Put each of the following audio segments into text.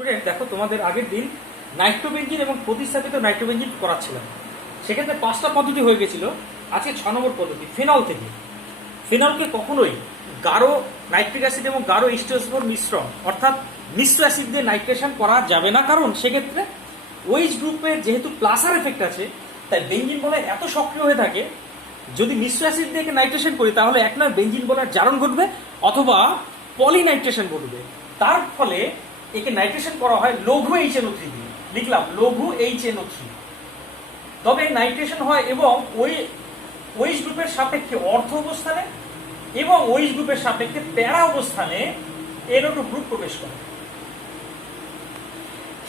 Student দেখো, তোমাদের আগের দিন নাইট্রোবেনজিন এবং প্রতিস্থাপিত নাইট্রোবেনজিন করাচ্ছিলাম। সেক্ষেত্রে 5টা পদ্ধতি হয়ে গেছিল। আজকে 6 নম্বর পদ্ধতি ফেনল থেকে। ফেনলকে কখনোই গাঢ় নাইট্রিক অ্যাসিড এবং গাঢ় H2SO4 মিশ্রণ অর্থাৎ মিশ্র অ্যাসিড দিয়ে নাইট্রেশন করা যাবে না, কারণ সেক্ষেত্রে OH গ্রুপের যেহেতু প্লাসার এফেক্ট আছে, তাই বেঞ্জিন বলয় এত সক্রিয় হয়ে থাকে। যদি মিশ্র অ্যাসিড দিয়ে নাইট্রেশন করি তাহলে এক না বেঞ্জিন বলয়ের জারণ ঘটবে অথবা পলিনাইট্রেশন ঘটবে। তার ফলে একে নাইট্রেশন করা হয় লঘু HNO3 দিয়ে। লিখলাম লঘু HNO3। তবে নাইট্রেশন হয় এবং ওই OH গ্রুপের সাপেক্ষে অর্ধ অবস্থানে এবং OH গ্রুপের সাপেক্ষে প্যারা অবস্থানে NO2 গ্রুপ প্রবেশ করে।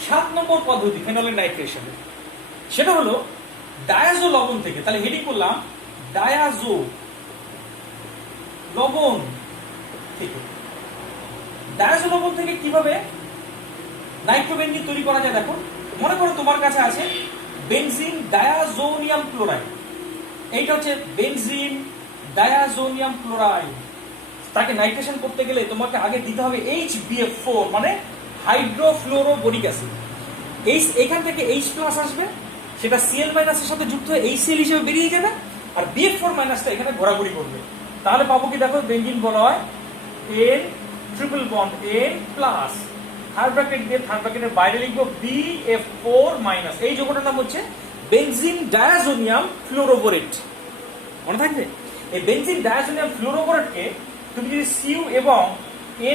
7 নম্বর পদ্ধতি ফেনলের নাইট্রেশনের, সেটা হলো ডায়াজো লবণ থেকে। তাহলে হেডিং করলাম ডায়াজো লবণ থেকে। ডায়াজো লবণ থেকে কিভাবে নাইট্রোবেনজিন তৈরি করা যায় দেখো। মনে করো তোমার কাছে আছে বেনজিন ডায়াজোনিয়াম ক্লোরাইড। এইটা হচ্ছে বেনজিন ডায়াজোনিয়াম ক্লোরাইড। তাকে নাইট্রেশন করতে গেলে তোমাকে আগে দিতে হবে HBF4 মানে হাইড্রোফ্লোরোবোরিক অ্যাসিড। এখান থেকে H+ আসবে, সেটা Cl- এর সাথে যুক্ত হয়ে HCl হিসেবে বেরিয়ে যাবে, আর BF4- টা এখানে ঘোরাঘুরি করবে। তাহলে পাবো কি দেখো, বেনজিন বলয় N triple bond N+, third bracket দিয়ে থার্ড ব্র্যাকেটের বাইরে লিখবো BF4-। এই যৌগটার নাম হচ্ছে বেনজিন ডায়াজোনিয়াম ফ্লোরোবোরেট। মনে থাকবে? এই বেনজিন ডায়াজোনিয়াম ফ্লোরোবোরেটকে তুমি যদি Cu এবং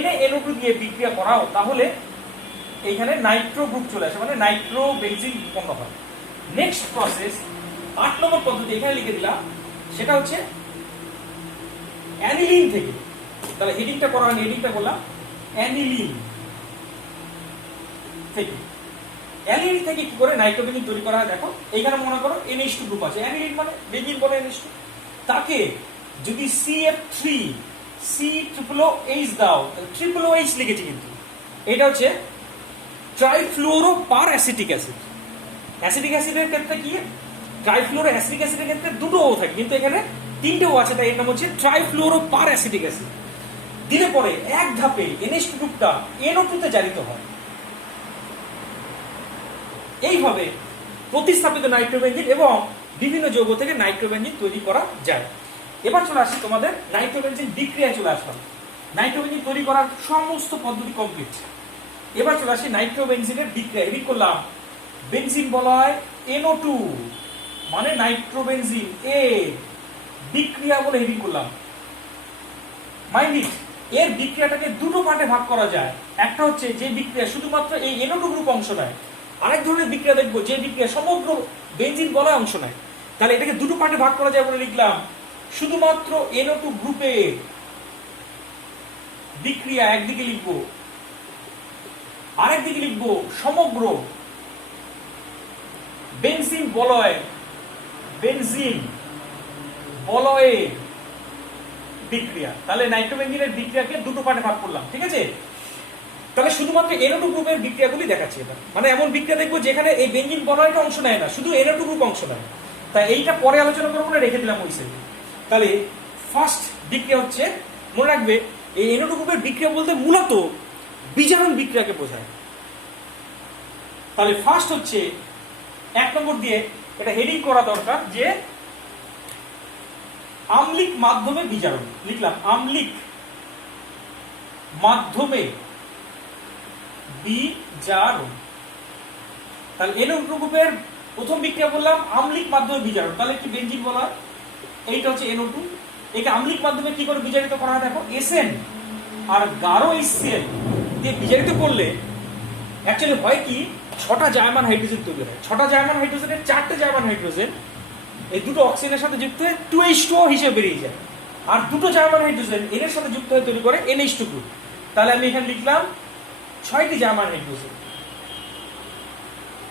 NaNO2 দিয়ে বিক্রিয়া করাও তাহলে এইখানে নাইট্রো গ্রুপ চলে আসে, মানে নাইট্রো বেনজিন উৎপন্ন হয়। নেক্সট প্রসেস 8 নম্বর পদ্ধতি এখানে লিখে দিলাম, সেটা হচ্ছে অ্যানিলিন থেকে। তাহলে হেডিংটা করা হয়নি, হেডিংটা করলাম অ্যানিলিন থেকে। অ্যানিলিন থেকে কি করে নাইট্রোবেনজিন তৈরি করা হয় দেখো। এইখানে মনে করো NH2 গ্রুপ আছে, অ্যানিলিন মানে বেনজিন বলে NH2। তাকে যদি CF3 C=H দাও, ট্রিপল OH লিখেছি, কিন্তু এটা হচ্ছে ট্রাইফ্লুরো পার অ্যাসিটিক অ্যাসিড। অ্যাসিটিক অ্যাসিডের ক্ষেত্রে কি ট্রাইফ্লুরো অ্যাসিটিক অ্যাসিডের ক্ষেত্রে দুটো ও থাকে, কিন্তু এখানে 3টে ও আছে, তাই এর নাম হচ্ছে ট্রাইফ্লুরো পার অ্যাসিটিক অ্যাসিড। দিলে পরে এক ধাপে NH2 গ্রুপটা NO2 তে জারিত হয়। এইভাবে প্রতিস্থাপিত নাইট্রোবেনজিন এবং বিভিন্ন যৌগ থেকে নাইট্রোবেনজিন তৈরি করা যায়। এবার চলে আসি তোমাদের নাইট্রোবেনজিন বিক্রিয়ায় চলে আসলাম। নাইট্রোবেনজিন তৈরি করার সমস্ত পদ্ধতি কমপ্লিট। এবার চলে আসি নাইট্রোবেনজিনের বিক্রিয়া। হেডিং করলাম বেনজিন বলয় NO2 মানে নাইট্রোবেনজিন A বিক্রিয়া বলে হেডিং করলাম। মাইন্ড ইট, এর বিক্রিয়াটাকে দুটো পার্টে ভাগ করা যায়। একটা হচ্ছে যে বিক্রিয়া শুধুমাত্র এই NO2 গ্রুপ অংশ নেয়, আরেক ধরনের বিক্রিয়া দেখবো যে বিক্রিয়া সমগ্র বেনজিন বলয় অংশ নেয়। তাহলে এটাকে দুটো পার্টে ভাগ করা যায় বলে লিখলাম শুধুমাত্র NO2 গ্রুপের বিক্রিয়া একদিকে লিখবো, আরেকদিকে লিখবো সমগ্র বেনজিন বলয় বিক্রিয়া। তাহলে নাইট্রোবেনজিনের বিক্রিয়াকে দুটো পার্টে ভাগ করলাম, ঠিক আছে। তাহলে শুধুমাত্র NO2 গ্রুপের বিক্রিয়াগুলি দেখাচ্ছি এবার। মানে এমন বিক্রিয়া দেখবো যেখানে এই বেনজিন বলয়টা অংশ নেয় না, শুধু NO2 গ্রুপ অংশ নেয়। তাই এইটা পরে আলোচনা করবো না, রেখে দিলাম ওই সাইডে। তাহলে ফার্স্ট বিক্রিয়া হচ্ছে, মনে রাখবে এই NO2 গ্রুপের বিক্রিয়া বলতে মূলত বিজারণ বিক্রিয়াকে বোঝায়। তাহলে ফার্স্ট হচ্ছে 1 নম্বর দিয়ে এটা হেডিং করা দরকার যে আম্লিক মাধ্যমে বিজারণ। লিখলাম আম্লিক মাধ্যমে বিজারণ। তাহলে NO2 গ্রুপের প্রথম বিক্রিয়া বললাম আম্লিক মাধ্যমে বিজারণ। তাহলে একটি বেনজিন বলা, এইটা হচ্ছে NO2, একে আম্লিক মাধ্যমে কি করে বিজারিত করা হয় দেখো। SN আর গাঢ় HCl দিয়ে বিজারিত করলে অ্যাকচুয়ালি হয় কি, 6টা জার্মান হাইড্রোজেন তৈরি হয়। 6টা জার্মান হাইড্রোজেনের 4টে জার্মান হাইড্রোজেন এই দুটো অক্সিজেনের সাথে যুক্ত হয়ে 2H2O হিসেবে বেরিয়ে যায়, আর দুটো জার্মান হাইড্রোজেন এর সাথে যুক্ত হয়ে তৈরি করে NH2 গ্রুপ। তাহলে আমি এখানে লিখলাম 6টি জার্মান হাইড্রোজেন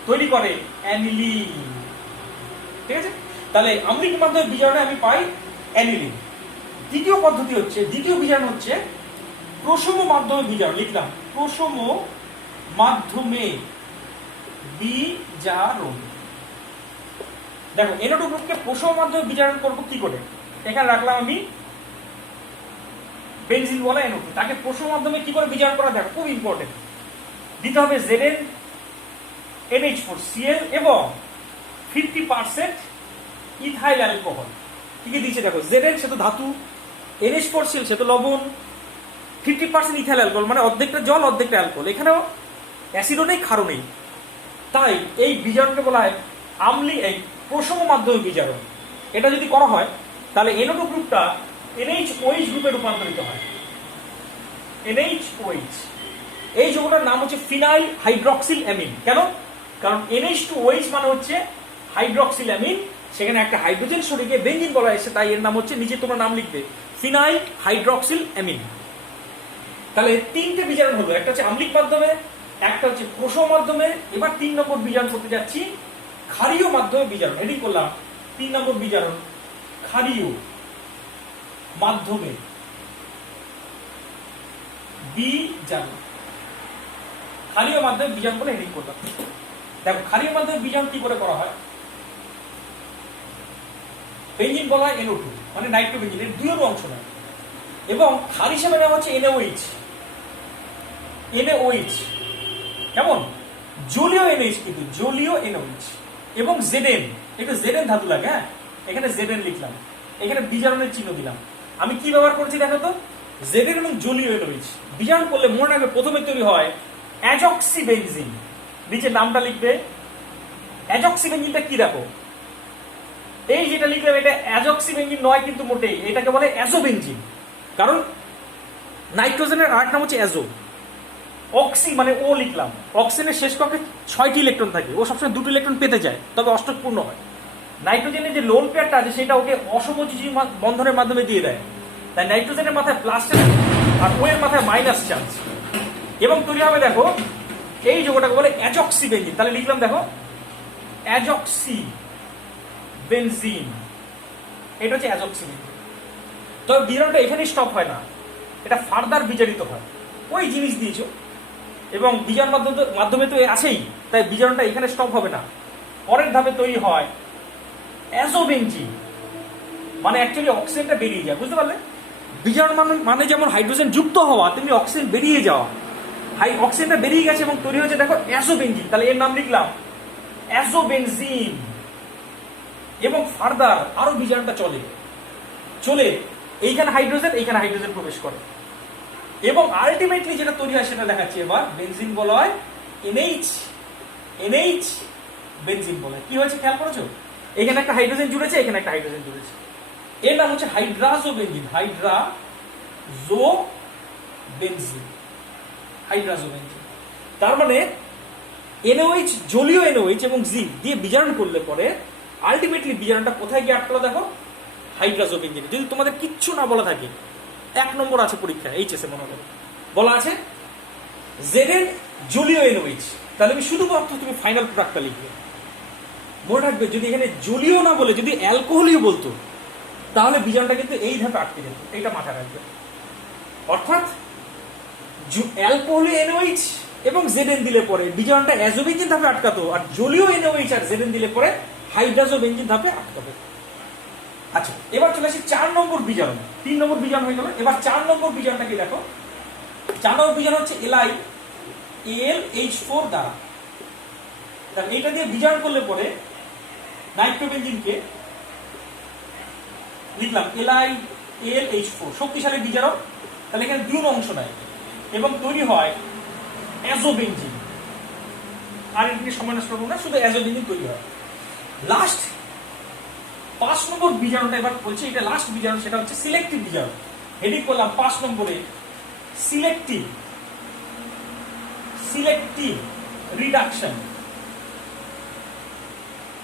তৈরি করে অ্যানিলিন, ঠিক আছে। তাহলে আম্লিক মাধ্যমে বিজারণে আমি পাই অ্যানিলিন। দ্বিতীয় পদ্ধতি হচ্ছে, দ্বিতীয় বিজারণ হচ্ছে প্রশম মাধ্যমে বিজারণ। লিখলাম প্রশম মাধ্যমে বিজারণ। দেখো NO2 গ্রুপকে প্রশম মাধ্যমে বিজারণ করব কি করে। এখানে রাখলাম আমি বেনজিন বলা NO2, তাকে প্রশম মাধ্যমে কি করে বিজারণ করা দেখো, খুব ইম্পর্টেন্ট। দিতে হবে Zn NH4Cl এবং 50% ইথাইল অ্যালকোহল। কি কি দিয়েছে দেখো, Zn সে তো ধাতু, NH4Cl সে তো লবণ, 50% ইথাইল অ্যালকোহল মানে অর্ধেকটা জল অর্ধেকটা অ্যালকোহল। এখানেও অ্যাসিডও নেই ক্ষারও নেই, তাই এই বিজারণকে বলা হয় এই প্রশম মাধ্যমিক বিজারণ। এটা যদি করা হয় তাহলে NO2 গ্রুপটা NH-OH গ্রুপে রূপান্তরিত হয়। NH-OH এই যৌগটার নাম হচ্ছে ফিনাইল হাইড্রক্সিল অ্যামিন। কেন? কারণ NH2OH মানে হচ্ছে হাইড্রক্সিল অ্যামিন, সেখানে একটা হাইড্রোজেন সরে গিয়ে বেঞ্জিন বলা হয়েছে, তাই এর নাম হচ্ছে, নিচে তোমরা নাম লিখবে, ফিনাইল হাইড্রক্সিল অ্যামিন। তাহলে তিনটে বিজারণ হলো, একটা হচ্ছে আম্লিক মাধ্যমে, একটা হচ্ছে প্রশম মাধ্যমে। এবার 3 নম্বর বিজারণ করতে যাচ্ছি, ক্ষারীয় মাধ্যমে বিজারণ। হেডিং করলাম 3 নম্বর বিজারণ, ক্ষারীয় মাধ্যমে বিজারণ। ক্ষারীয় মাধ্যমে বিজারণ বলে হেডিং করলাম। দেখো ক্ষারীয় মাধ্যমে বিজারণ কি করে করা হয়। বেঞ্জিন বলা হয় NO2 মানে নাইট্রোবেঞ্জিন, এর দুইয়ের অংশ নয়, এবং ক্ষার হিসেবে নেওয়া হচ্ছে NaOH। NaOH কেমন? জলীয় NH, কিন্তু জলীয় NaOH এবং Zn, একটু Zn ধাতু লাগে, হ্যাঁ এখানে Zn লিখলাম, এখানে বিজারণের চিহ্ন দিলাম। আমি কি ব্যবহার করছি দেখো তো, Zn এবং জলীয় NaOH। বিজারণ করলে মনে রাখবে প্রথমে তৈরি হয় অ্যাজক্সিবেনজিন, নিচে নামটা লিখবে। অ্যাজক্সিবেনজিনটা কি দেখো, এই যেটা লিখলাম এটা অ্যাজক্সিবেনজিন নয় কিন্তু মোটেই, এটাকে বলে অ্যাজোবেনজিন। কারণ নাইট্রোজেনের আরেক নাম হচ্ছে অ্যাজো। অক্সি মানে ও লিখলাম, অক্সিজেনের শেষ কক্ষে 6টি ইলেকট্রন থাকে, ও সবসময় 2টি ইলেকট্রন পেতে যায়, তবে অষ্টক পূর্ণ হয়। নাইট্রোজেনের যে লোন পেয়ারটা আছে সেটা ওকে অসমযোজী বন্ধনের মাধ্যমে দিয়ে দেয়, তাই নাইট্রোজেনের মাথায় প্লাস চার্জ আর ও এর মাথায় মাইনাস চার্জ, এবং তৈরি হবে দেখো এই যৌগটাকে বলে অ্যাজক্সিবেনজিন। তাহলে লিখলাম দেখো অ্যাজক্সিবেনজিন, এটা হচ্ছে অ্যাজক্সিবেনজিন। তবে বিজারণটা এখানেই স্টপ হয় না, এটা ফার্দার বিজারিত হয়। ওই জিনিস দিয়েছো এবং বিজারণ মাধ্যমে তো আছেই, তাই বিজারণটা এখানে স্টপ হবে না। পরের ধাপে তৈরি হয় অ্যাজোবেনজিন, মানে অ্যাকচুয়ালি অক্সিজেনটা বেরিয়ে যায়, বুঝতে পারলে? বিজারণ মানে যেমন হাইড্রোজেন যুক্ত হওয়া, তেমনি অক্সিজেন বেরিয়ে যাওয়া। অক্সিজেনটা বেরিয়ে গেছে এবং তৈরি হয়েছে দেখো অ্যাজোবেনজিন, তাহলে এর নাম লিখলাম অ্যাজোবেনজিন। এবং ফার্দার আরো বিজারণটা চলে এইখানে হাইড্রোজেন প্রবেশ করে, এবং আলটিমেটলি যেটা তৈরি হয় সেটা দেখাচ্ছি এবার। বেনজিন বলা হয় NH বেনজিন বলে। কি হয়েছে খেয়াল করেছো? এখানে একটা হাইড্রোজেন জুড়েছে, এখানে একটা হাইড্রোজেন জুড়েছে, এর নাম হচ্ছে হাইড্রাজোবেনজিন। হাইড্রাজোবেনজিন তার মানে NaOH, জলীয় NaOH এবং Z দিয়ে বিজারণ করলে পরে আলটিমেটলি বিজারণটা কোথায় গিয়ে আটকালো দেখো, হাইড্রাজোবেনজিনে। যদি তোমাদের কিচ্ছু না বলা থাকে, 1 নম্বর আছে পরীক্ষায় এইচএস এ মনে করো, বলা আছে Zn জলীয় NaOH, তাহলে আমি শুধুমাত্র তুমি ফাইনাল প্রোডাক্টটা লিখবে। মনে রাখবে যদি এখানে জলীয় না বলে যদি অ্যালকোহলীয় বলতো, তাহলে বিজারণটা কিন্তু এই ধাপে আটকে যেত, এইটা মাথায় রাখবে। অর্থাৎ অ্যালকোহলীয় NaOH এবং Zn দিলে পরে বিজারণটা অ্যাজোবেনজিন ধাপে আটকাতো, আর জলীয় NaOH আর Zn দিলে পরে হাইড্রাজোবেনজিন ধাপে আটকাবে। আচ্ছা, এবার চলে আসি 4 নম্বর বিজারণ। 3 নম্বর বিজারণ হয়ে গেল, এবার 4 নম্বর বিজারণটা কি দেখো। 4 নম্বর বিজারণ হচ্ছে LiAlH4 দ্বারা। এইটা দিয়ে বিজারণ করলে পরে নাইট্রোবেনজিনকে লিখলাম LiAlH4, শক্তিশালী বিজারণ। তাহলে এখানে দ্বিগুণ অংশ নেয় এবং তৈরি হয় অ্যাজোবেনজিন। আর এদিকে সময় নষ্ট করবো না, শুধু অ্যাজোবেনজিন তৈরি হয়। লাস্ট 5 নম্বর বিজারণটা এবার বলছি, এটা লাস্ট বিজারণ, সেটা হচ্ছে সিলেক্টিভ বিজারণ। হেডিং করলাম 5 নম্বরে সিলেক্টিভ রিডাকশন।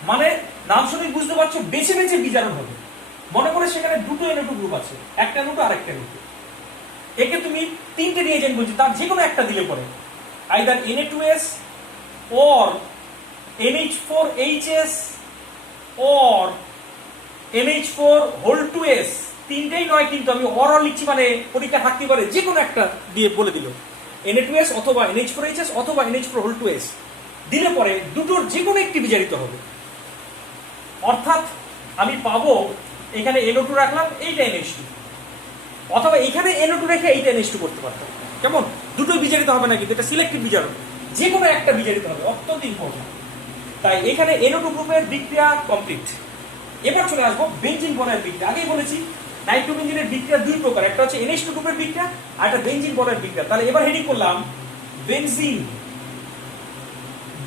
মানে নাম শুনে বুঝতে পারছো বেছে বেছে বিজারণ হবে। মনে করে সেখানে দুটো NO2 গ্রুপ আছে, একটা NO2 আর একটা NO2। একে তুমি 3টে রিয়েজেন্ট বলছি, তার যে কোনো একটা দিলে পরে either Na2S or NH4HS or NH4(2S), তিনটেই নয় কিন্তু আমি অর লিখছি, মানে পরীক্ষা থাকতে পারে যে কোনো একটা দিয়ে বলে দিল, Na2S অথবা NH4HS অথবা NH4(2S) দিলে পরে দুটোর যে কোনো একটি বিজারিত হবে। অর্থাৎ আমি পাবো এখানে NO2 রাখলাম, এইটা NH2, অথবা এখানে NO2 রেখে এইটা NH2 করতে পারতাম। কেমন? দুটোই বিজারিত হবে না, কিন্তু এটা সিলেক্টিভ বিজারণ। যে কোনো একটা বিজারিত হবে, অত্যন্ত ইম্পর্টেন্ট। তাই এখানে NO2 গ্রুপের বিক্রিয়া কমপ্লিট। এবার চলে আসবো বেনজিন বলয়ের বিক্রিয়া। আগেই বলেছি নাইট্রোবেনজিনের বিক্রিয়া দুই প্রকার, একটা হচ্ছে NH2 গ্রুপের বিক্রিয়া আর একটা বেনজিন বলয়ের বিক্রিয়া। তাহলে এবার হেডিং করলাম বেনজিন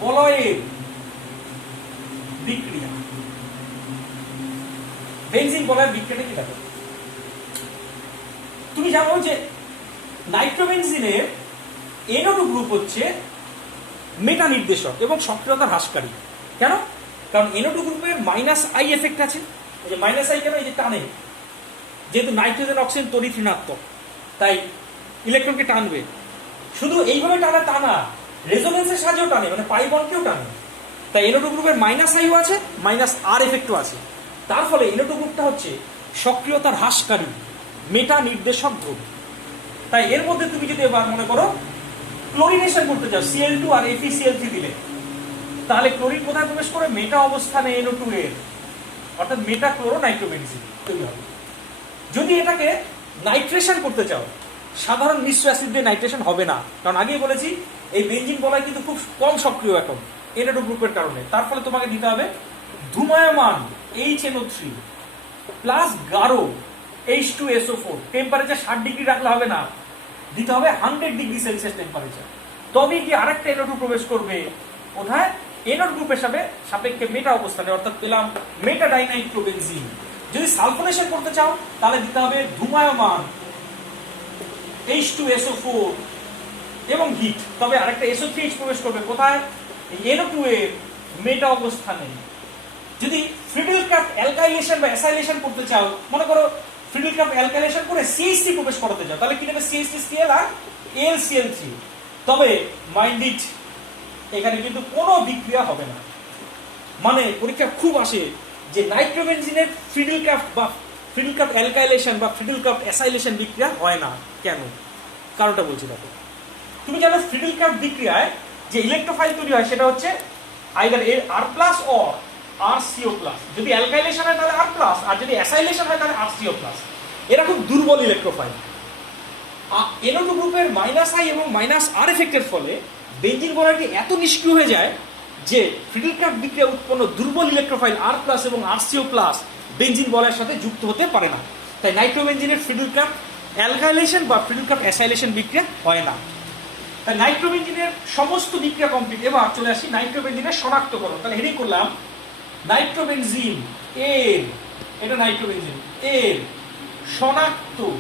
বলয়ের বিক্রিয়া। বেনজিন বলয়ের বিক্রিয়াটা কি দেখো, তুমি জানো যে নাইট্রোবেনজিনের NO2 গ্রুপ হচ্ছে মেটা নির্দেশক এবং সক্রিয়তা হ্রাসকারী। কেন? কারণ NO2 গ্রুপের -I এফেক্ট আছে। এই যে -I কেন? এই যে টানে, যেহেতু নাইট্রোজেন অক্সিজেন তড়িৎ ঋণাত্মক, তাই ইলেকট্রনকে টানবে। শুধু এইভাবে টানা তা না, রেজোনেন্সের সাহায্যেও টানে, মানে পাই বন্ডকেও টানে। তাই NO2 গ্রুপের -I ও আছে, -R এফেক্টও আছে। তার ফলে NO2 গ্রুপটা হচ্ছে সক্রিয়তা হ্রাসকারী মেটা নির্দেশক গ্রুপ। তাই এর মধ্যে তুমি যদি এবার মনে করো ক্লোরিনেশন করতে চাও Cl2 আর FeCl3 দিলে, তাহলে ক্লোরিন কোথায় প্রবেশ করে? মেটা অবস্থানে NO2 এর, অর্থাৎ মেটা ক্লোরো নাইট্রোবেনজিন তৈরি হবে। যদি এটাকে নাইট্রেশন করতে চাও, সাধারণ মিশ্র অ্যাসিড দিয়ে নাইট্রেশন হবে না, কারণ আগেই বলেছি এই বেনজিন বলয় কিন্তু খুব কম সক্রিয় এখন NO2 গ্রুপের কারণে। তার ফলে তোমাকে দিতে হবে ধূময়মান HNO3 প্লাস গাঢ় H2SO4। টেম্পারেচার 60 ডিগ্রি রাখলে হবে না, দিতে হবে 100 ডিগ্রি সেলসিয়াস টেম্পারেচার। তবেই কি আরেকটা NO2 প্রবেশ করবে কোথায়? NO2 গ্রুপের সাপেক্ষে মেটা অবস্থানে, অর্থাৎ পেলাম মেটা ডাইনাইট্রোবেনজিন। যদি সালফোনেশন করতে চাও তাহলে দিতে হবে ধূময়মান H2SO4 এবং হিট, তবে আরেকটা SO3H প্রবেশ করবে কোথায়? NO2 এর মেটা অবস্থানে। যদি ফ্রিডেলক্রাফট অ্যালকাইলেশন বা অ্যাসাইলেশন করতে চাও, মনে করো ফ্রিডেলক্রাফট অ্যালকাইলেশন করে CH3 প্রবেশ করাতে চাও, তাহলে কি নেবে? CH3Cl আর AlCl3। তবে মাইন্ড ইট, এখানে কিন্তু কোনো বিক্রিয়া হবে না। মানে পরীক্ষা খুব আসে যে নাইট্রোবেনজিনের ফ্রিডেলক্রাফট বা ফ্রিডেলক্রাফট অ্যালকাইলেশন বা ফ্রিডেলক্রাফট অ্যাসাইলেশন বিক্রিয়া হয় না। কেন? কারণটা বলছি দেখো। তুমি জানো ফ্রিডেলক্রাফট বিক্রিয়ায় যে ইলেকট্রোফাইল তৈরি হয় সেটা হচ্ছে আইদার R+ অর RCO+। যদি অ্যালকাইলেশন হয় তাহলে R+, আর যদি অ্যাসাইলেশন হয় তাহলে RCO+। এরা খুব দুর্বল ইলেকট্রোফাইল। NO2 গ্রুপের -I এবং -R এফেক্টের ফলে বেনজিন বলয়টি এত নিষ্ক্রিয় হয়ে যায় যে ফ্রিডেলক্রাফট বিক্রিয়া উৎপন্ন দুর্বল ইলেকট্রোফাইল R+ এবং RCO+ বেনজিন বলয়ের সাথে যুক্ত হতে পারে না। তাই নাইট্রোবেনজিনের ফ্রিডেলক্রাফট অ্যালকাইলেশন বা ফ্রিডেলক্রাফট অ্যাসাইলেশন বিক্রিয়া হয় না। তাই নাইট্রোবেনজিনের সমস্ত বিক্রিয়া কমপ্লিট। এবার চলে আসি নাইট্রোবেনজিনের শনাক্তকরণ। তাহলে হেডিং করলাম নাইট্রোবেনজিন এর, এটা নাইট্রোবেনজিন এর শনাক্তকরণ।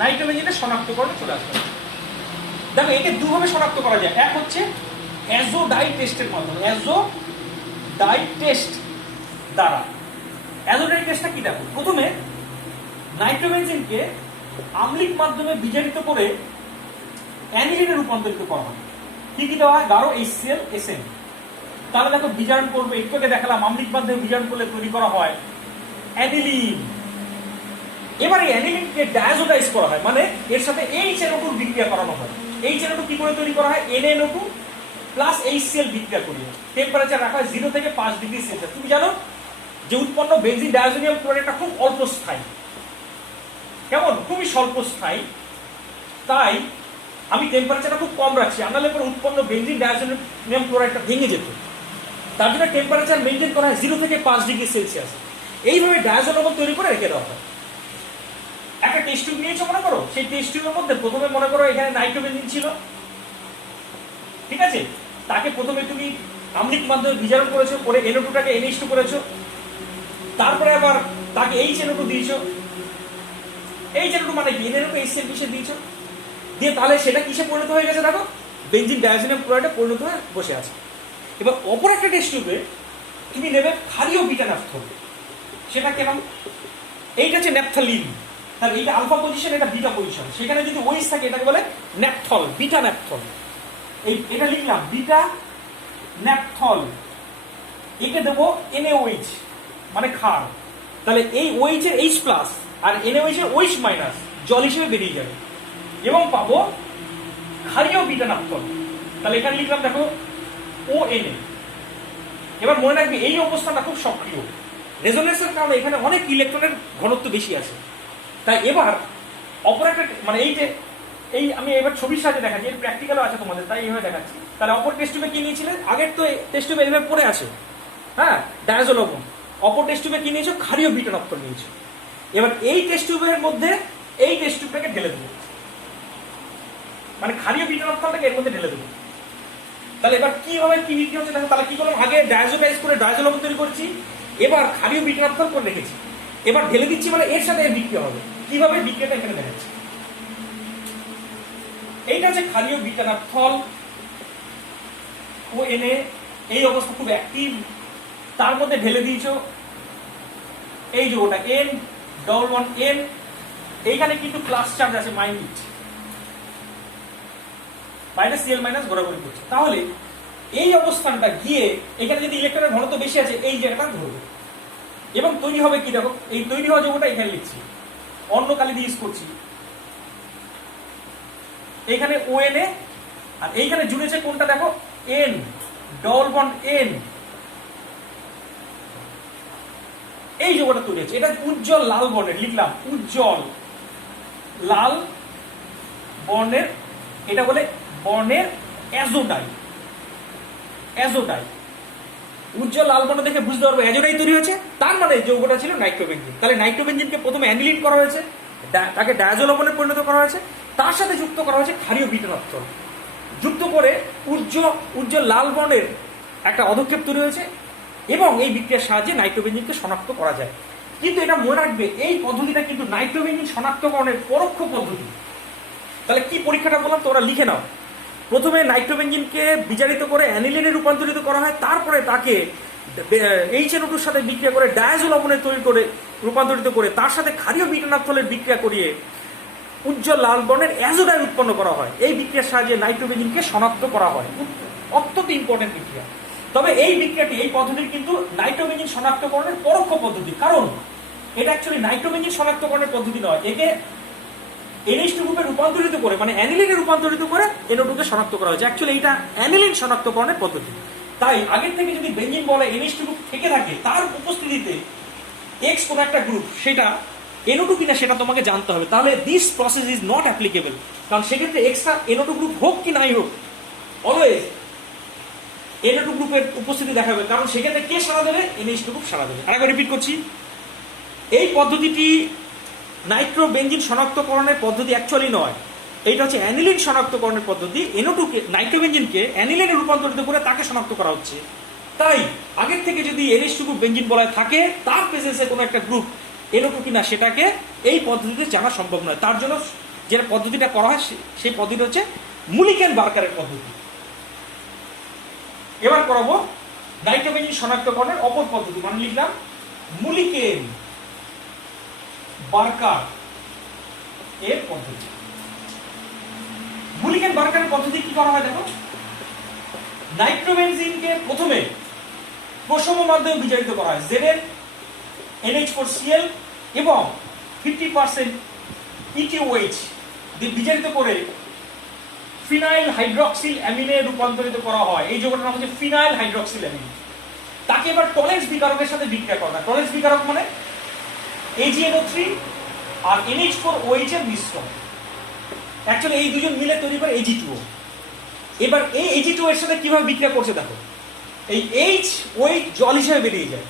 নাইট্রোবেনজিনের শনাক্তকরণে চলে আসবে। দেখো একে দুভাবে শনাক্ত করা যায়। এক হচ্ছে অ্যাজোডাই টেস্টের মাধ্যমে, অ্যাজোডাই টেস্ট দ্বারা। অ্যাজোডাই টেস্টটা কি? দেখো প্রথমে নাইট্রোবেনজিনকে আম্লিক মাধ্যমে বিজারিত করে অ্যানিলিনে রূপান্তরিত করা হয়। কি কি দেওয়া হয়? গাঢ় HCl SN। তাহলে দেখো বিজারণ করবে, একটু আগে দেখালাম আম্লিক মাধ্যমে বিজারণ করলে তৈরি করা হয় অ্যানিলিন। এবার এই অ্যানিলিনকে ডায়াজোডাইজ করা হয়, মানে এর সাথে HNO2 বিক্রিয়া করানো হয়। HNO2 কি করে তৈরি করা হয়? NaNO2 প্লাস HCl বিক্রিয়া করিয়ে টেম্পারেচার রাখা হয় 0 থেকে 5 ডিগ্রি সেলসিয়াস। তুমি জানো যে উৎপন্ন বেনজিন ডায়াজোনিয়াম ক্লোরাইডটা খুব অল্প স্থায়ী, কেমন? খুবই স্বল্প স্থায়ী। তাই আমি টেম্পারেচারটা খুব কম রাখছি, আনালে পরে উৎপন্ন বেনজিন ডায়াজোনিয়াম ক্লোরাইডটা ভেঙে যেত। তার জন্য টেম্পারেচার মেনটেন করা হয় 0 থেকে 5 ডিগ্রি সেলসিয়াস। এইভাবে ডায়াজো লবণ তৈরি করে রেখে দেওয়া হয়। একটা টেস্ট টিউব নিয়েছো মনে করো, সেই টেস্ট টিউবের মধ্যে প্রথমে মনে করো এখানে নাইট্রোবেনজিন ছিল, ঠিক আছে? তাকে প্রথমে তুমি আম্লিক মাধ্যমে বিজারণ করেছো, পরে NO2টাকে NH2 করেছো, তারপরে আবার তাকে HNO2 দিয়েছো। HNO2 মানে কি? NaNO2 HCl মিশিয়ে দিয়েছো, দিয়ে তাহলে সেটা কিসে পরিণত হয়ে গেছে? দেখো বেনজিন ডায়াজোনিয়াম ক্লোরাইডে পরিণত হয়ে বসে আছে। এবার অপর একটা টেস্ট টিউবে তুমি নেবে ক্ষারীয় বিটা ন্যাপথল। সেটা কেন? এইটা হচ্ছে ন্যাপথলিন, তাহলে এইটা আলফা পজিশন, এটা বিটা পজিশন। সেখানে যদি ওইস থাকে এটাকে বলে ন্যাপথল, বিটা ন্যাপথল। এটা লিখলাম বিটা ন্যাপথল। একে দেবো NaOH মানে ক্ষার। তাহলে এই OH এর H+ আর NaOH এর OH- জল হিসেবে বেরিয়ে যাবে এবং পাবো ক্ষারীয় বিটা ন্যাপথল। তাহলে এখানে লিখলাম দেখো ONA। এবার মনে রাখবে এই অবস্থানটা খুব সক্রিয়, রেজোনেন্সের কারণে এখানে অনেক ইলেকট্রনের ঘনত্ব বেশি আছে। তাই এবার অপর একটা, মানে এই যে এই আমি এবার ছবির সাহায্যে দেখাচ্ছি, এর প্র্যাকটিক্যালও আছে তোমাদের, তাই এইভাবে দেখাচ্ছি। তাহলে অপর টেস্ট টিউবে কি নিয়েছিলেন? আগের তো টেস্ট টিউবে এইভাবে পড়ে আছে, হ্যাঁ, ডায়াজো লবণ। অপর টেস্ট টিউবে কি নিয়েছো? ক্ষারীয় বিটানপ্থল নিয়েছো। এবার এই টেস্ট টিউবের মধ্যে এই টেস্ট টিউবটাকে ঢেলে দেবো, মানে ক্ষারীয় বিটানপ্থলটাকে এর মধ্যে ঢেলে দেবো। তাহলে এবার কিভাবে কি বিক্রিয়া হচ্ছে দেখো। তাহলে কি করলাম? আগে ডায়াজোটাইজ করে ডায়াজো লবণ তৈরি করছি, এবার ক্ষারীয় বিটানপ্থল করে রেখেছি, এবার ঢেলে দিচ্ছি, মানে এর সাথে এর বিক্রিয়া হবে। কিভাবে বিক্রিয়াটা এখানে দেখাচ্ছি। এইটা হচ্ছে ক্ষারীয় বিটানপ্থল ও এনে এই অবস্থা খুব অ্যাক্টিভ, তার মধ্যে ঢেলে দিয়েছো এই যে ওটা এন ডবল ওয়ান এন, এইখানে কিন্তু প্লাস চার্জ আছে মাইনাস, মাইনাস সিএল মাইনাস ঘোরাঘুরি করছে। তাহলে এই অবস্থানটা গিয়ে এখানে যদি ইলেকট্রনের ঘনত্ব বেশি আছে এই জায়গাটা ধরবে এবং তৈরি হবে কি দেখো, এই তৈরি হওয়া যৌগটা এখানে লিখছি, অন্য কালি দিয়ে ইউজ করছি, এখানে ও এন এ, আর এইখানে জুড়েছে কোনটা দেখো, এন ডবল বন্ড এন, এই যৌগটা তৈরি হচ্ছে। এটা উজ্জ্বল লাল বর্ণের, লিখলাম উজ্জ্বল লাল বর্ণের, এটা বলে বর্ণের অ্যাজোডাই। অ্যাজোডাই উজ্জ্বল লাল বর্ণ দেখে বুঝতে পারবো অ্যাজোডাই তৈরি হয়েছে, তার মানে যৌগটা ছিল নাইট্রোবেনজিন। তাহলে নাইট্রোবেনজিনকে প্রথমে অ্যানিলিন করা হয়েছে, তাকে ডায়াজো লবণে পরিণত করা হয়েছে, তার সাথে যুক্ত করা হয়েছে ক্ষারীয় বিটানপ্থল, যুক্ত করে উজ্জ্বল লাল বর্ণের একটা অধক্ষেপ তৈরি হয়েছে এবং এই বিক্রিয়ার সাহায্যে নাইট্রোবেনজিনকে শনাক্ত করা যায়। কিন্তু এটা মনে রাখবে, এই পদ্ধতিটা কিন্তু নাইট্রোবেনজিন শনাক্তকরণের পরোক্ষ পদ্ধতি। তাহলে কি পরীক্ষাটা বললাম তোমরা লিখে নাও। প্রথমে নাইট্রোবেনজিনকে বিজারিত করে অ্যানিলিনে রূপান্তরিত করা হয়, তারপরে তাকে HNO2 সাথে বিক্রিয়া করে ডায়াজো লবণে তৈরি করে রূপান্তরিত করে তার সাথে ক্ষারীয় বিটানপ্থলের বিক্রিয়া করিয়ে উজ্জ্বল লাল বর্ণের অ্যাজোডাই উৎপন্ন করা হয়। এই বিক্রিয়ার সাহায্যে নাইট্রোবেনজিনকে শনাক্ত করা হয়। অত্যন্ত ইম্পর্টেন্ট বিক্রিয়া। তবে এই বিক্রিয়াটি, এই পদ্ধতির কিন্তু নাইট্রোবেনজিন শনাক্তকরণের পরোক্ষ পদ্ধতি, কারণ এটা অ্যাকচুয়ালি নাইট্রোবেনজিন শনাক্তকরণের পদ্ধতি নয়, একে NH2 গ্রুপে রূপান্তরিত করে, মানে অ্যানিলিনে রূপান্তরিত করে NO2 কে শনাক্ত করা হয়েছে। অ্যাকচুয়ালি এটা অ্যানিলিন শনাক্তকরণের পদ্ধতি। তাই আগের থেকে যদি বেঞ্জিন বলে NH2 গ্রুপ থেকে থাকে, তার উপস্থিতিতে X কোন একটা গ্রুপ, সেটা NO2 কিনা সেটা তোমাকে জানতে হবে। তাহলে this process is not applicable, কারণ সেক্ষেত্রে এক্সট্রা NO2 গ্রুপ হোক কি নাই হোক, অলওয়েজ NO2 গ্রুপের উপস্থিতি দেখাবে, কারণ সেক্ষেত্রে কে সাড়া দেবে? NH2 গ্রুপ সাড়া দেবে। আরেকবার রিপিট করছি, এই পদ্ধতিটি নাইট্রোবেনজিন শনাক্তকরণের পদ্ধতি অ্যাকচুয়ালি নয়, এইটা হচ্ছে অ্যানিলিন শনাক্তকরণের পদ্ধতি। NO2 কে, নাইট্রোবেনজিনকে অ্যানিলিনে রূপান্তরিত করে তাকে শনাক্ত করা হচ্ছে। তাই আগের থেকে যদি NH2 গ্রুপ বেনজিন বলায় থাকে, তার প্রেজেন্সে কোনো একটা গ্রুপ NO2 কিনা সেটাকে এই পদ্ধতিতে জানা সম্ভব নয়। তার জন্য যে পদ্ধতিটা করা হয় সেই পদ্ধতি হচ্ছে মুলিকেন বার্কারের পদ্ধতি। এবার করাবো নাইট্রোবেনজিন শনাক্তকরণের অপর পদ্ধতি, মানে লিখলাম মুলিকেন বার্কার এর পদ্ধতি। মুলিকেন বার্কারের পদ্ধতি কি করা হয় দেখো, নাইট্রোবেনজিনকে প্রথমে প্রশম মাধ্যমে বিজারিত করা হয়, Zn NH4Cl এবং 50% ETOH দিয়ে বিজারিত করে ফিনাইল হাইড্রক্সিল অ্যামিনে রূপান্তরিত করা হয়। এই যৌগটার নাম হচ্ছে ফিনাইল হাইড্রক্সিল অ্যামিন। তাকে এবার টলেন্স বিকারকের সাথে বিক্রিয়া করা হয়। টলেন্স বিকারক মানে AgNO3 আর NH4OH এর মিশ্রণ। অ্যাকচুয়ালি এই দুজন মিলে তৈরি করে Ag2O। এবার এই Ag2O এর সাথে কিভাবে বিক্রিয়া করছে দেখো, এই OH জল হিসেবে বেরিয়ে যায়,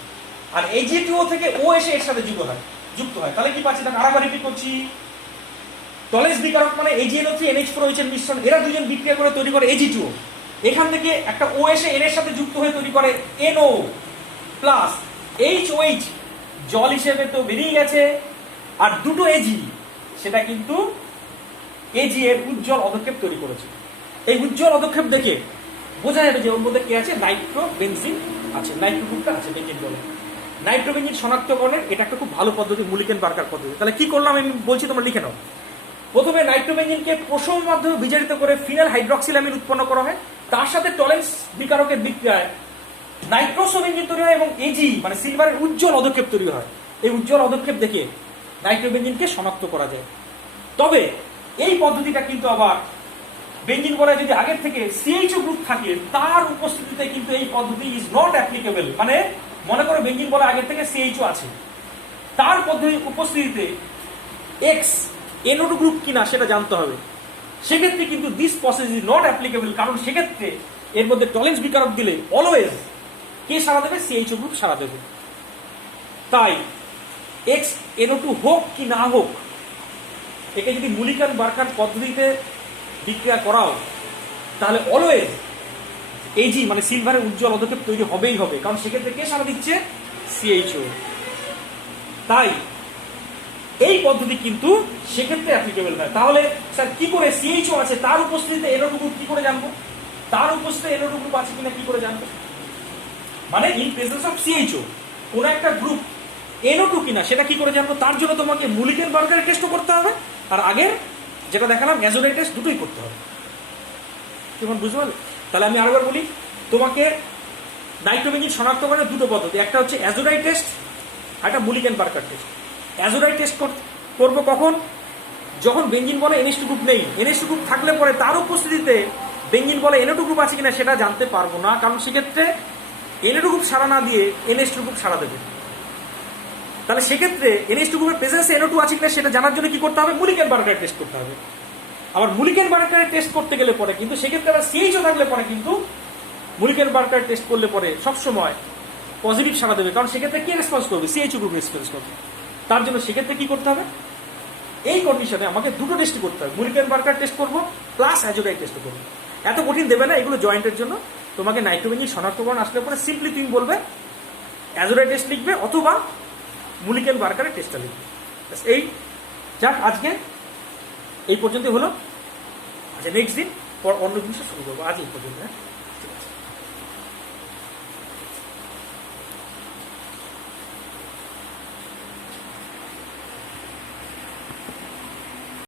আর Ag2O থেকে O এসে এর সাথে যুক্ত হয়। তাহলে কি পাচ্ছি দেখো, আরেকবার রিপিট করছি, টলেন্স বিকারক মানে AgNO3 NH4OH এর মিশ্রণ, এরা দুজন বিক্রিয়া করে তৈরি করে Ag2O। এখান থেকে একটা O এসে N এর সাথে যুক্ত হয়ে তৈরি করে NO প্লাস HOH জল হিসেবে তো বেরিয়ে গেছে, আর দুটো Ag, সেটা কিন্তু Ag এর উজ্জ্বল অধক্ষেপ তৈরি করেছে। এই উজ্জ্বল অধক্ষেপ দেখে বোঝা যাবে যে ওর মধ্যে কি আছে, নাইট্রোবেনজিন আছে, নাইট্রো গ্রুপটা আছে বেনজিন বলে। নাইট্রোবেনজিন শনাক্তকরণের এটা একটা খুব ভালো পদ্ধতি, মুলিকেন বার্কার পদ্ধতি। তাহলে কি করলাম আমি বলছি, তোমরা লিখে নাও। প্রথমে নাইট্রোবেনজিনকে প্রশম মাধ্যমে বিজারিত করে ফিনাইল হাইড্রক্সিল অ্যামিন উৎপন্ন করা হয়, তার সাথে টলেন্স বিকারকের বিক্রিয়ায় নাইট্রোসোবেনজিন তৈরি হয় এবং Ag মানে সিলভারের উজ্জ্বল অধক্ষেপ তৈরি হয়। এই উজ্জ্বল অধক্ষেপ দেখে নাইট্রোবেনজিনকে শনাক্ত করা যায়। তবে এই পদ্ধতিটা কিন্তু আবার বেনজিন বলায় যদি আগের থেকে CHO গ্রুপ থাকে, তার উপস্থিতিতে কিন্তু এই পদ্ধতি ইজ নট অ্যাপ্লিকেবল। মানে মনে করো বেনজিন বলা আগের থেকে CHO আছে, তার পদ্ধতির উপস্থিতিতে X NO2 গ্রুপ কিনা সেটা জানতে হবে। সেক্ষেত্রে কিন্তু this process is not applicable, কারণ সেক্ষেত্রে এর মধ্যে টলেন্স বিকারক দিলে অলওয়েজ কে সারা দেবে? সিএইচও গ্রুপ সারা দেবে। তাই XNO2 হোক কি না হোক, একে যদি মুলিকান বার্কার পদ্ধতিতে বিক্রিয়া করাও তাহলে অলওয়েজ AG মানে সিলভারের উজ্জ্বল পদক্ষেপ তৈরি হবেই হবে, কারণ সেক্ষেত্রে কে সারা দিচ্ছে? সিএইচও। তাই এই পদ্ধতি কিন্তু সেক্ষেত্রে অ্যাপ্লিকেবল হয়। তাহলে স্যার কি করে সিএইচও আছে তার উপস্থিতিতে NO2 গ্রুপ কি করে জানবো? তার উপস্থিতিতে NO2 গ্রুপ আছে কিনা কি করে জানবো? মানে ইন প্রেজেন্স অফ সিএইচও কোন একটা গ্রুপ NO2 কিনা সেটা কি করে জানবো? তার জন্য তোমাকে মুলিকেন বার্গারের টেস্টও করতে হবে, আর আগের যেটা দেখালাম অ্যাজোডাইট টেস্ট, দুটোই করতে হবে। কেমন বুঝতে পারলে? তাহলে আমি আরেকবার বলি, তোমাকে নাইট্রোবেনজিন শনাক্তকরণের দুটো পদ্ধতি, একটা হচ্ছে অ্যাজোডাইট টেস্ট, একটা মুলিকেন বার্গার টেস্ট। অ্যাজোডাইট টেস্ট করবো কখন? যখন বেঞ্জিন বলে NH2 গ্রুপ নেই, NH2 গ্রুপ থাকলে পরে তার উপস্থিতিতে বেঞ্জিন বলে NO2 গ্রুপ আছে কিনা সেটা জানতে পারবো না, কারণ সেক্ষেত্রে NO2 গ্রুপ সারা না দিয়ে NH2 গ্রুপ সারা দেবে। তাহলে সেক্ষেত্রে NH2 গ্রুপের প্রেজেন্সে NO2 আছে কিনা সেটা জানার জন্য কি করতে হবে? মুলিকেন বার্গার টেস্ট করতে হবে। আবার মুলিকেন বার্গার টেস্ট করতে গেলে পরে কিন্তু সেক্ষেত্রে আবার সিএইচও থাকলে পরে কিন্তু মুলিকেন বার্গার টেস্ট করলে পরে সবসময় পজিটিভ সারা দেবে, কারণ সেক্ষেত্রে কে রেসপন্স করবে? সিএইচও গ্রুপ রেসপন্স করবে। তার জন্য সেক্ষেত্রে কি করতে হবে? এই কন্ডিশনে আমাকে দুটো টেস্ট করতে হবে, মুলিকেন বার্গার টেস্ট করবো প্লাস অ্যাজোডাইট টেস্ট করবো। এত কঠিন দেবে না, এগুলো জয়েন্টের জন্য। তোমাকে নাইট্রোবেনজিন শনাক্তকরণ আসলে পরে সিম্পলি তুমি বলবে অ্যাজোডাইট টেস্ট লিখবে অথবা মুলিকেন বার্গারের টেস্টটা লিখবে। এই যাক, আজকে এই পর্যন্ত হলো। আচ্ছা, নেক্সট দিন পর অন্য জিনিসটা শুরু করবো। আজ এই পর্যন্ত।